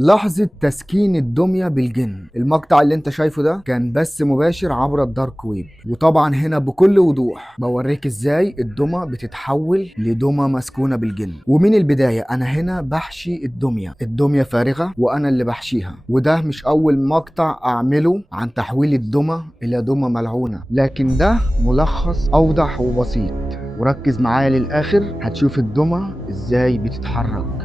لحظة تسكين الدمية بالجن. المقطع اللي انت شايفه ده كان بث مباشر عبر الدارك ويب، وطبعا هنا بكل وضوح بوريك ازاي الدمى بتتحول لدمى مسكونة بالجن. ومن البداية انا هنا بحشي الدمية فارغة وانا اللي بحشيها، وده مش اول مقطع اعمله عن تحويل الدمى الى دمى ملعونة، لكن ده ملخص اوضح وبسيط. وركز معايا للاخر هتشوف الدمى ازاي بتتحرك.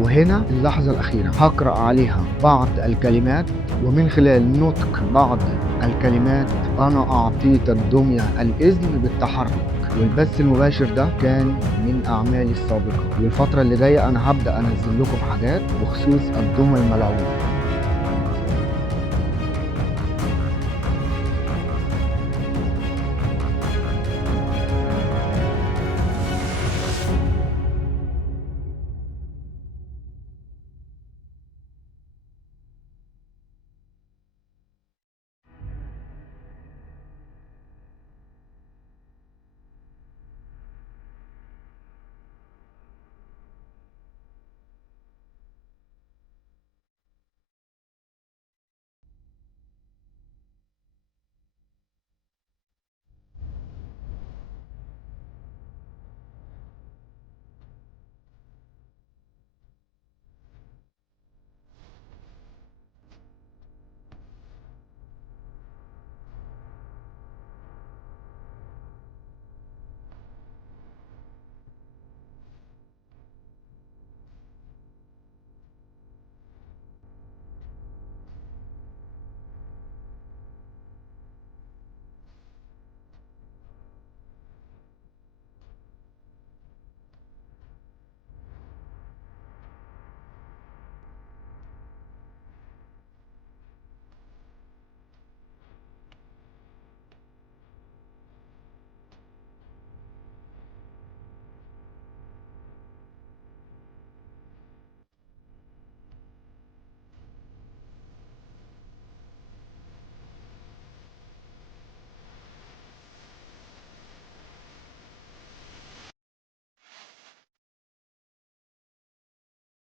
وهنا اللحظة الأخيرة هقرأ عليها بعض الكلمات، ومن خلال نطق بعض الكلمات أنا أعطيت الدمية الإذن بالتحرك. والبث المباشر ده كان من أعمالي السابقة، والفترة اللي جاية أنا هبدأ أنزل لكم حاجات بخصوص الدمى الملعونة.